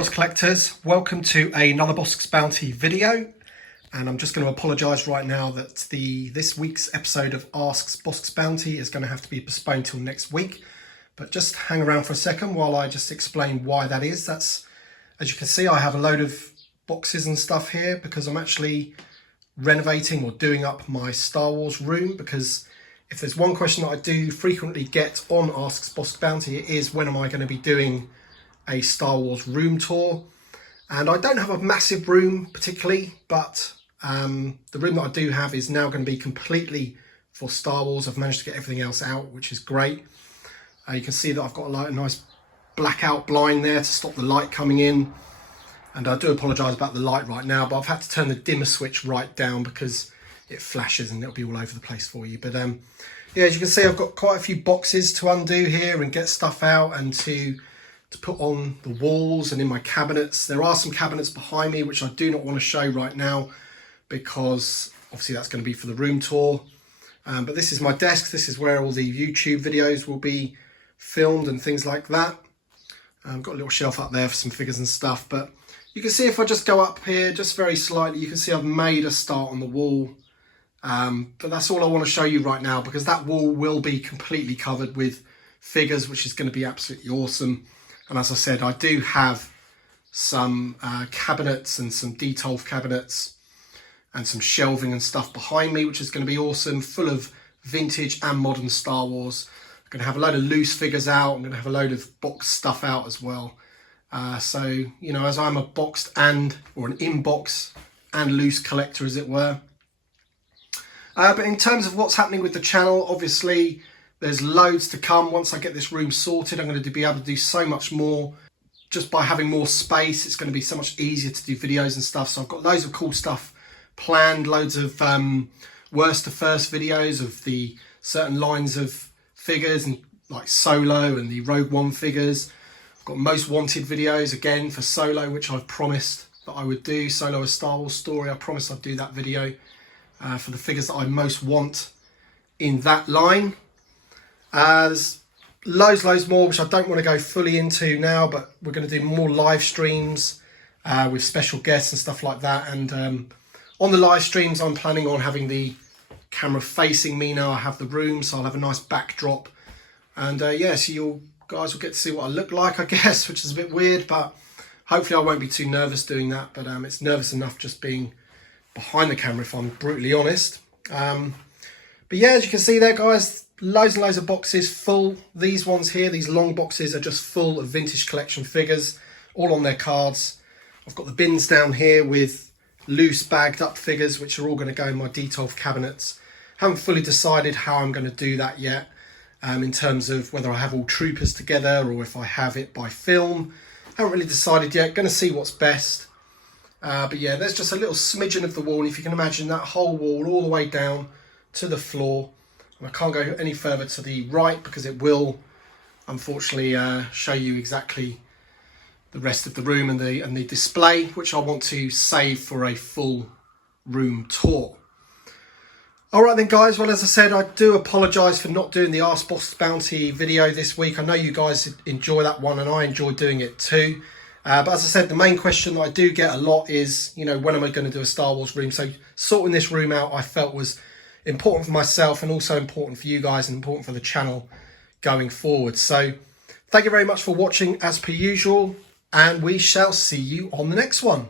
Wars collectors, welcome to another Bossk's Bounty video, and I'm just going to apologise right now that this week's episode of Bossk's Bounty is going to have to be postponed till next week, but just hang around for a second while I just explain why that is. That's, as you can see, I have a load of boxes and stuff here because I'm actually renovating or doing up my Star Wars room, because if there's one question that I do frequently get on Bossk's Bounty, it is when am I going to be doing a Star Wars room tour. And I don't have a massive room particularly, but the room that I do have is now going to be completely for Star Wars. I've managed to get everything else out, which is great. You can see that I've got a nice blackout blind there to stop the light coming in, and I do apologise about the light right now, but I've had to turn the dimmer switch right down because it flashes and it'll be all over the place for you. But yeah, as you can see, I've got quite a few boxes to undo here and get stuff out and to put on the walls and in my cabinets. There are some cabinets behind me which I do not want to show right now because obviously that's going to be for the room tour. But this is my desk. This is where all the YouTube videos will be filmed and things like that. I've got a little shelf up there for some figures and stuff, but you can see if I just go up here just very slightly, you can see I've made a start on the wall. But that's all I want to show you right now, because that wall will be completely covered with figures, which is going to be absolutely awesome. And as I said, I do have some cabinets and some detolf cabinets and some shelving and stuff behind me, which is going to be awesome, full of vintage and modern Star Wars. I'm going to have a load of loose figures out. I'm going to have a load of boxed stuff out as well. So, you know, as I'm a boxed or an in-box and loose collector, as it were. But in terms of what's happening with the channel, obviously, there's loads to come. Once I get this room sorted, I'm going to be able to do so much more. Just by having more space, it's going to be so much easier to do videos and stuff. So I've got loads of cool stuff planned, loads of worst to first videos of the certain lines of figures, and like Solo and the Rogue One figures. I've got most wanted videos again for Solo, which I've promised that I would do. Solo, a Star Wars story. I promised I'd do that video for the figures that I most want in that line. There's loads more which I don't want to go fully into now, but we're going to do more live streams with special guests and stuff like that. And on the live streams, I'm planning on having the camera facing me now. I have the room, so I'll have a nice backdrop. And yeah, so you guys will get to see what I look like, I guess, which is a bit weird, but hopefully I won't be too nervous doing that. But it's nervous enough just being behind the camera, if I'm brutally honest. But yeah, as you can see there, guys, loads and loads of boxes full. These ones here, these long boxes, are just full of vintage collection figures, all on their cards. I've got the bins down here with loose bagged up figures, which are all going to go in my detolf cabinets. Haven't fully decided how I'm going to do that yet, in terms of whether I have all troopers together or if I have it by film. Haven't really decided yet. Going to see what's best. But yeah, there's just a little smidgen of the wall. And if you can imagine that whole wall all the way down to the floor. And I can't go any further to the right because it will unfortunately show you exactly the rest of the room and the display, which I want to save for a full room tour. All right then, guys, well, as I said, I do apologise for not doing the Bossk's Bounty video this week. I know you guys enjoy that one and I enjoy doing it too. But as I said, the main question that I do get a lot is, you know, when am I going to do a Star Wars room? So sorting this room out I felt was important for myself and also important for you guys and important for the channel going forward. So thank you very much for watching as per usual, and we shall see you on the next one.